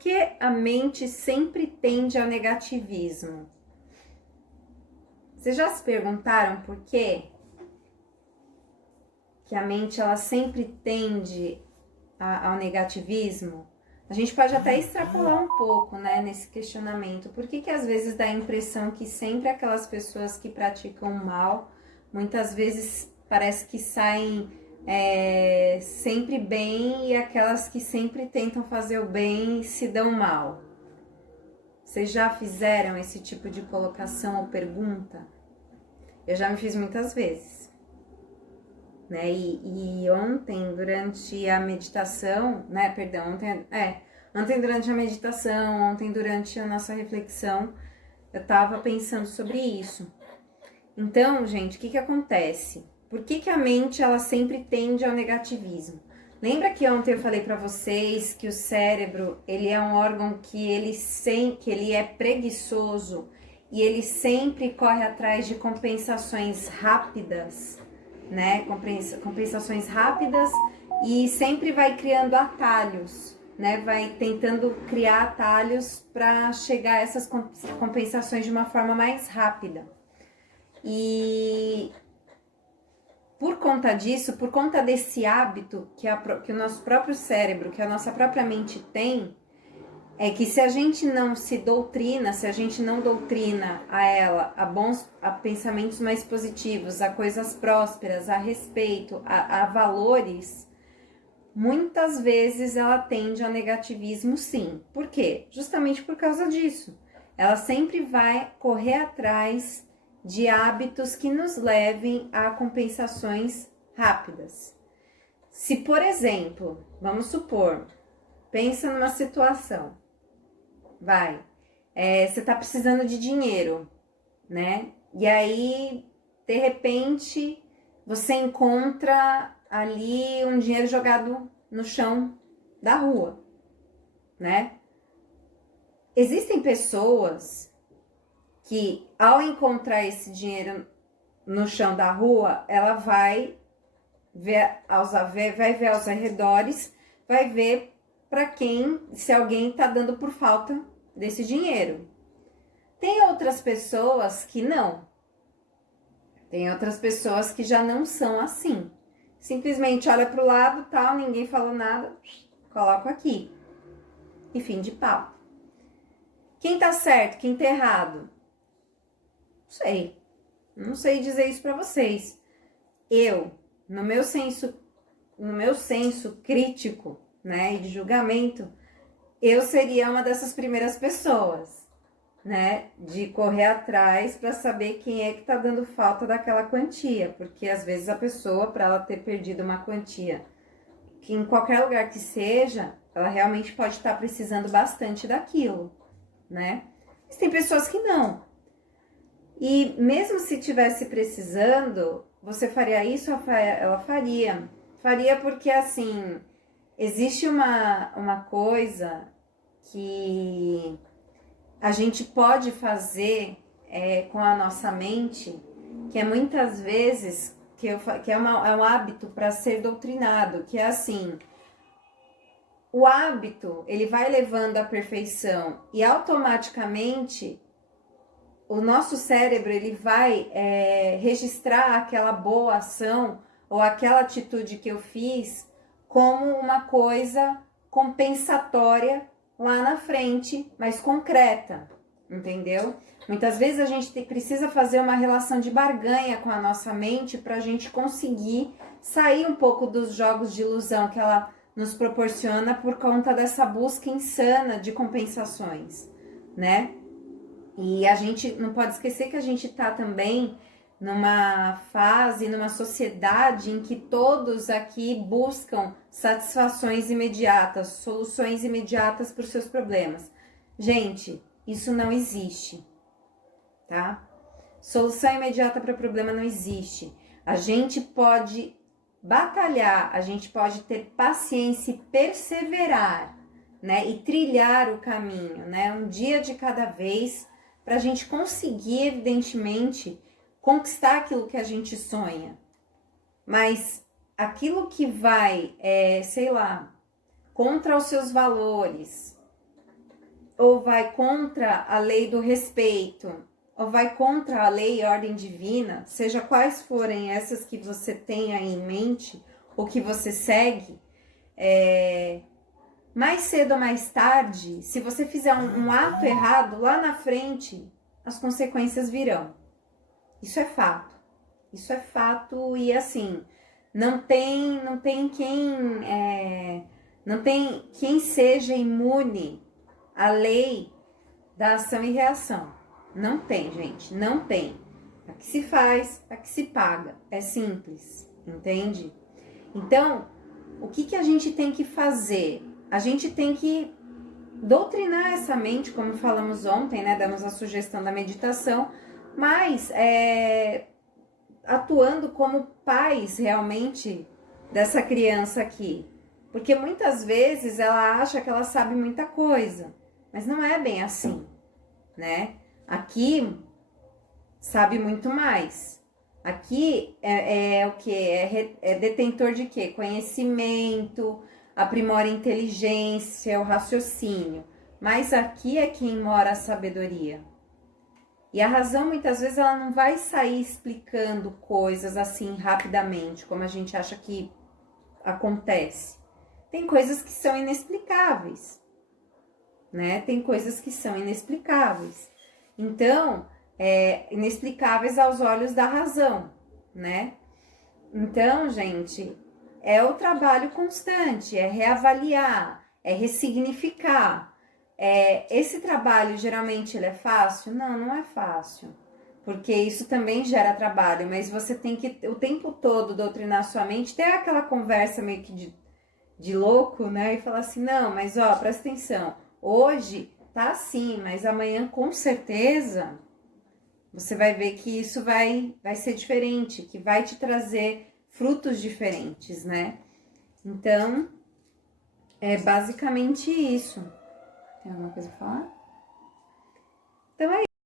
que a mente sempre tende ao negativismo? Vocês já se perguntaram por quê? Que a mente ela sempre tende ao negativismo? A gente pode até extrapolar um pouco, né, nesse questionamento. Por que às vezes dá a impressão que sempre aquelas pessoas que praticam o mal, muitas vezes parece que saem sempre bem, e aquelas que sempre tentam fazer o bem se dão mal? Vocês já fizeram esse tipo de colocação ou pergunta? Eu já me fiz muitas vezes, né? E ontem, durante a meditação, né? Perdão, ontem durante a meditação, ontem durante a nossa reflexão, eu tava pensando sobre isso. Então, gente, o que acontece? Por que a mente, ela sempre tende ao negativismo? Lembra que ontem eu falei para vocês que o cérebro, ele é um órgão que ele é preguiçoso e ele sempre corre atrás de compensações rápidas, né? Compensações rápidas, e sempre vai criando atalhos, né? Vai tentando criar atalhos para chegar a essas compensações de uma forma mais rápida. E por conta disso, por conta desse hábito que o nosso próprio cérebro, que a nossa própria mente tem, é que se a gente não se doutrina, se a gente não doutrina a ela, a pensamentos mais positivos, a coisas prósperas, a respeito, a valores, muitas vezes ela tende ao negativismo, sim. Por quê? Justamente por causa disso. Ela sempre vai correr atrás de hábitos que nos levem a compensações rápidas. Se, por exemplo, vamos supor, pensa numa situação, você tá precisando de dinheiro, né? E aí, de repente, você encontra ali um dinheiro jogado no chão da rua, né? Existem pessoas que, ao encontrar esse dinheiro no chão da rua, ela vai ver aos arredores, vai ver se alguém está dando por falta desse dinheiro. Tem outras pessoas que não. Tem outras pessoas que já não são assim. Simplesmente olha para o lado, tal, ninguém falou nada, coloco aqui. E fim de papo. Quem tá certo, quem tá errado? Não sei dizer isso para vocês. Eu, no meu senso crítico, né, e de julgamento, eu seria uma dessas primeiras pessoas, né, de correr atrás para saber quem é que tá dando falta daquela quantia, porque às vezes a pessoa, para ela ter perdido uma quantia, que em qualquer lugar que seja, ela realmente pode estar precisando bastante daquilo, né? Mas tem pessoas que não. E mesmo se tivesse precisando, você faria isso? Ela faria. Faria porque, assim, existe uma coisa que a gente pode fazer com a nossa mente, que é muitas vezes, que é um hábito para ser doutrinado, que é assim: o hábito, ele vai levando à perfeição e automaticamente o nosso cérebro, ele vai registrar aquela boa ação ou aquela atitude que eu fiz como uma coisa compensatória lá na frente, mais concreta, entendeu? Muitas vezes a gente precisa fazer uma relação de barganha com a nossa mente para a gente conseguir sair um pouco dos jogos de ilusão que ela nos proporciona por conta dessa busca insana de compensações, né? E a gente não pode esquecer que a gente está também numa fase, numa sociedade em que todos aqui buscam satisfações imediatas, soluções imediatas para os seus problemas. Gente, isso não existe, tá? Solução imediata para o problema não existe. A gente pode batalhar, a gente pode ter paciência e perseverar, né? E trilhar o caminho, né? Um dia de cada vez, para a gente conseguir, evidentemente, conquistar aquilo que a gente sonha. Mas aquilo que vai, contra os seus valores, ou vai contra a lei do respeito, ou vai contra a lei e ordem divina, seja quais forem essas que você tem aí em mente, ou que você segue, mais cedo ou mais tarde, se você fizer um ato errado, lá na frente, as consequências virão. Isso é fato. Isso é fato e assim, não tem quem seja imune à lei da ação e reação. Não tem, gente, não tem. A que se faz, a que se paga. É simples, entende? Então, o que a gente tem que fazer? A gente tem que doutrinar essa mente, como falamos ontem, né? Damos a sugestão da meditação, mas atuando como pais realmente dessa criança aqui. Porque muitas vezes ela acha que ela sabe muita coisa, mas não é bem assim, né? Aqui sabe muito mais. Aqui é o que? É detentor de quê? Conhecimento, aprimora a inteligência, o raciocínio. Mas aqui é quem mora a sabedoria. E a razão, muitas vezes, ela não vai sair explicando coisas assim rapidamente, como a gente acha que acontece. Tem coisas que são inexplicáveis, né? Tem coisas que são inexplicáveis. Então, inexplicáveis aos olhos da razão, né? Então, gente, é o trabalho constante, é reavaliar, é ressignificar. Esse trabalho, geralmente, ele é fácil? Não, não é fácil, porque isso também gera trabalho, mas você tem que, o tempo todo, doutrinar sua mente, ter aquela conversa meio que de louco, né, e falar assim, não, mas ó, presta atenção, hoje tá assim, mas amanhã, com certeza, você vai ver que isso vai ser diferente, que vai te trazer frutos diferentes, né? Então, é basicamente isso. Tem alguma coisa pra falar? Então é